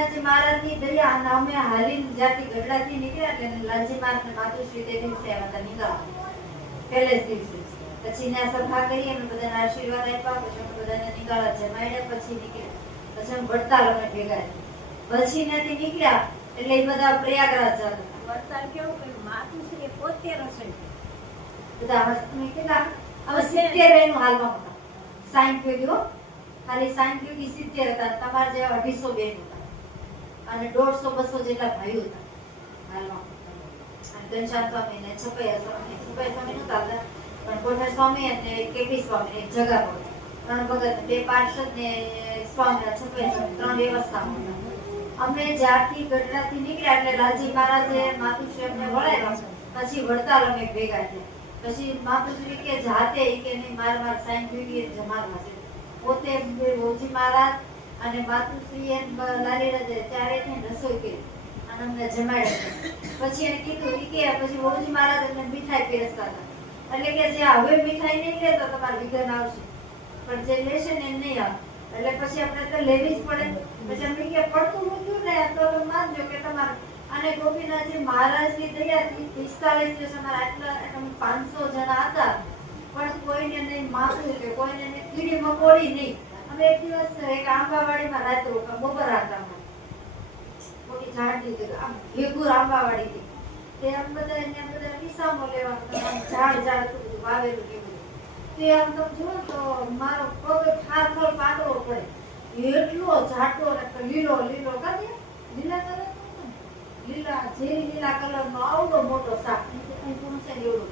ગોપીનાથજી મહારાજની દયા અને અમે હાલીને જ્યાંથી ગઢડાથી નીકળ્યા એટલે લાલજી મહારાજને માતુશ્રી તે દિવસે હતા નીકળવા પહેલે જ દિવસે. પછી ત્યાં સભા કરી અમે બધાને આશીર્વાદ આપ્યા પછી અમે બધાને નીકળ્યા જમાડ્યા પછી નીકળ્યા. પછી અમે વડતાલ અમે ભેગા થયા. પછી ત્યાંથી નીકળ્યા એટલે એ બધા પ્રયાગરાજ જતા. વરસાદ કેવું કર્યું? માતુશ્રીએ પોતે રસોઈ બધા કેટલા હવે સિત્તેર એનું હાલમાં હતા. સાઈઠ ગયો ખાલી સાઈઠ પેઢી સિત્તેર હતા તમારા જેવા અઢીસો બેન હતા. અને દોઢસો, બસો જેટલા ભાઈઓ હતા. હાલમાં. ઘનશ્યામ સ્વામી ને છપૈયા સ્વામી છપૈયા સ્વામી નતા હતા. પણ કોઠાર સ્વામી અને કેપી સ્વામી એક જગા પર ત્રણ ભગત બે પાર્ષદ ને, સ્વામી છપૈયા સ્વામી. ત્રણ વ્યવસ્થામાં હતા. અમે જ્યારથી ગઢડાથી નીકળ્યા એટલે લાલજી મહારાજે માતુશ્રી અમને વળાવ્યા. પછી વડતાલ અમે ભેગા થયા. પછી માતુશ્રી કે જાતે કે નહીં, મારે મારે, સાઈન પીવી જમાડવા છે. પોતે રોજી મહારાજ અને માતુશ્રી એ લાલી થઈને રસોઈ કરી. અને અમને જમાડ્યા પછી એને કીધું કે, પછી રોજી મહારાજ અમને મીઠાઈ પીરસતા હતા. એટલે કે જે હવે મીઠાઈ નહીં લે તો તમારે વિઘન આવશે. પણ જે લેશે ને નહીં આવે. એટલે પછી આપણે તો લેવી જ પડે. પછી અમે કે, પડતું મૂક્યું ને, તો માનજો કે તમારે. અને ગોપીનાથજી મહારાજની દયાથી પિસ્તાલીસ દિવસ અમારા આટલા પાંચસો જણા હતા. પણ કોઈને નહીં માથું કે કોઈને કીડી મકોડી નહીં. અમે એક દિવસ એક લીલો લીલો કાઢી લીલા કલર લીલા, ઝેરી લીલા કલર નો આવડો મોટો સાપ. એવડો?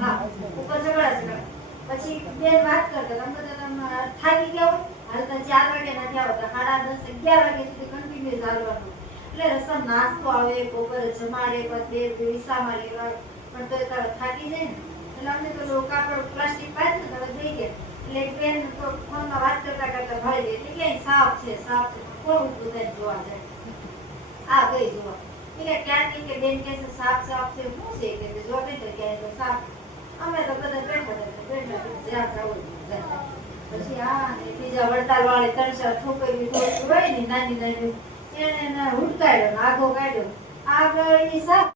હા, ઉપર ઝઘડા ઝઘડા. પછી બે વાત કરતા તમે થાકી ગયા હોય હાલતા ચાર વાગે ના ગયા હતા સાડા દસ અગિયાર વાગ્યા સુધી કન્ટિન્યુ ચાલવાનું. એટલે રસ્તા નાસ્તો આવે, બપોરે જમાડે બધે વિસામાં લેવા પણ તો તારે થાકી જાય ને. એટલે અમને તો કાપડ, પ્લાસ્ટિક પાય ને તમે થઈ ગયા. એટલે બેન તો ફોનમાં વાત કરતા કરતા ભાઈ એટલે ક્યાંય સાફ છે સાફ છે. કોણ થઈને જોવા જાય? આ ગઈ જોવા. એટલે ક્યાંક કે બેન છે, સાફ સાફ છે. શું છે? કે જોવા નહીં તો ક્યાંય તો સાફ. અમે તો બધા બેઠા બેઠા જ્યાં ત્યાં. પછી આ બીજા વડતાલ વાળી ત્રણ ચાર છોકરીઓ હોય ને નાની નાની, એને એને હુડકાડ્યો આગો કાઢ્યો. આગળ ઈ સાપ